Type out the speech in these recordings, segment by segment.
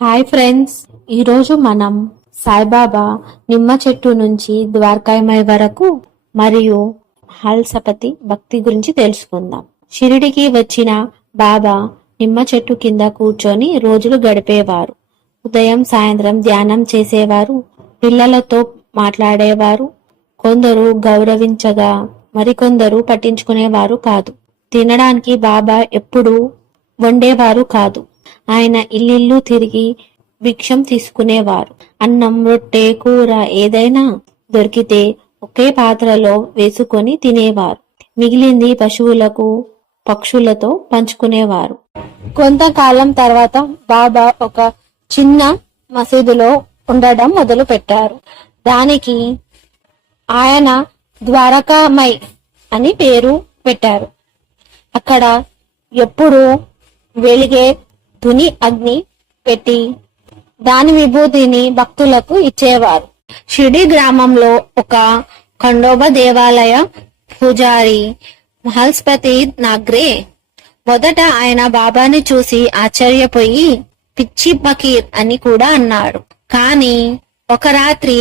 Hi friends, ఈరోజు మనం సాయిబాబా నిమ్మ చెట్టు నుంచి ద్వారకామయ్య వరకు మరియు హల్సపతి భక్తి గురించి తెలుసుకుందాం. షిరిడికి వచ్చిన బాబా నిమ్మ చెట్టు కింద కూర్చొని రోజులు గడిపేవారు. ఉదయం సాయంత్రం ధ్యానం చేసేవారు, పిల్లలతో మాట్లాడేవారు. కొందరు గౌరవించగా మరికొందరు పట్టించుకునేవారు కాదు. తినడానికి బాబా ఎప్పుడూ వండేవారు కాదు. ఆయన ఇల్లిల్లు తిరిగి భిక్షం తీసుకునేవారు. అన్నం, రొట్టె, కూర ఏదైనా దొరికితే ఒకే పాత్రలో వేసుకొని తినేవారు. మిగిలింది పశువులకు, పక్షులతో పంచుకునేవారు. కొంతకాలం తర్వాత బాబా ఒక చిన్న మసీదులో ఉండడం మొదలు పెట్టారు. దానికి ఆయన ద్వారకామయ్ అని పేరు పెట్టారు. అక్కడ ఎప్పుడు వెలిగే తుని అగ్ని పెట్టి దాని విభూతిని భక్తులకు ఇచ్చేవారు. షిరిడి గ్రామంలో ఒక ఖండోబా దేవాలయ పూజారి మహల్స్పతి నాగ్రే మొదట ఆయన బాబాని చూసి ఆశ్చర్యపోయి పిచ్చి ఫకీర్ అని కూడా అన్నాడు. కానీ ఒక రాత్రి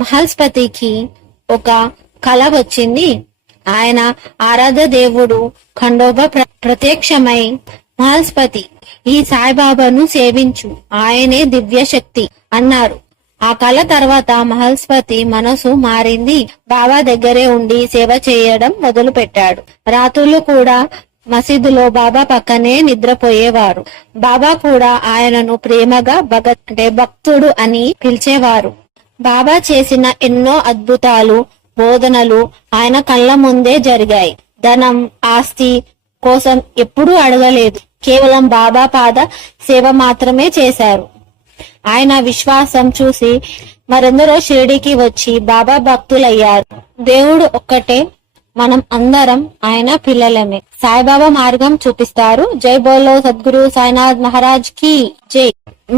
మహల్స్పతికి ఒక కల వచ్చింది. ఆయన ఆరాధ దేవుడు ఖండోబా ప్రత్యక్షమై, మహల్స్పతి, ఈ సాయిబాబాను సేవించు, ఆయనే దివ్య శక్తి అన్నారు. ఆ కళ తర్వాత మహల్స్పతి మనసు మారింది. బాబా దగ్గరే ఉండి సేవ చేయడం మొదలు పెట్టాడు. రాత్రులు కూడా మసీదులో బాబా పక్కనే నిద్రపోయేవారు. బాబా కూడా ఆయనను ప్రేమగా భక్తుడు అని పిలిచేవారు. బాబా చేసిన ఎన్నో అద్భుతాలు, బోధనలు ఆయన కళ్ళ ముందే జరిగాయి. ధనం, ఆస్తి కోసం ఎప్పుడూ అడగలేదు. కేవలం బాబా పాద సేవ మాత్రమే చేశారు. ఆయన విశ్వాసం చూసి మరెందరో షిరిడికి వచ్చి బాబా భక్తులయ్యారు. దేవుడు ఒక్కటే, మనం అందరం ఆయన పిల్లలమే. సాయిబాబా మార్గం చూపిస్తారు. జై బోలో సద్గురు సాయినాథ్ మహారాజ్ కి జై.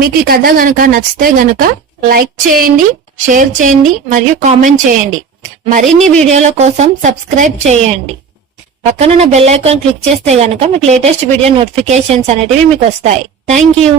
మీకు ఈ కథ గనుక నచ్చితే గనుక లైక్ చేయండి, షేర్ చేయండి మరియు కామెంట్ చేయండి. మరిన్ని వీడియోల కోసం సబ్స్క్రైబ్ చేయండి. పక్కనున్న బెల్ ఐకాన్ క్లిక్ చేస్తే గనుక మీకు లేటెస్ట్ వీడియో నోటిఫికేషన్స్ అనేటివి మీకు వస్తాయి. Thank you.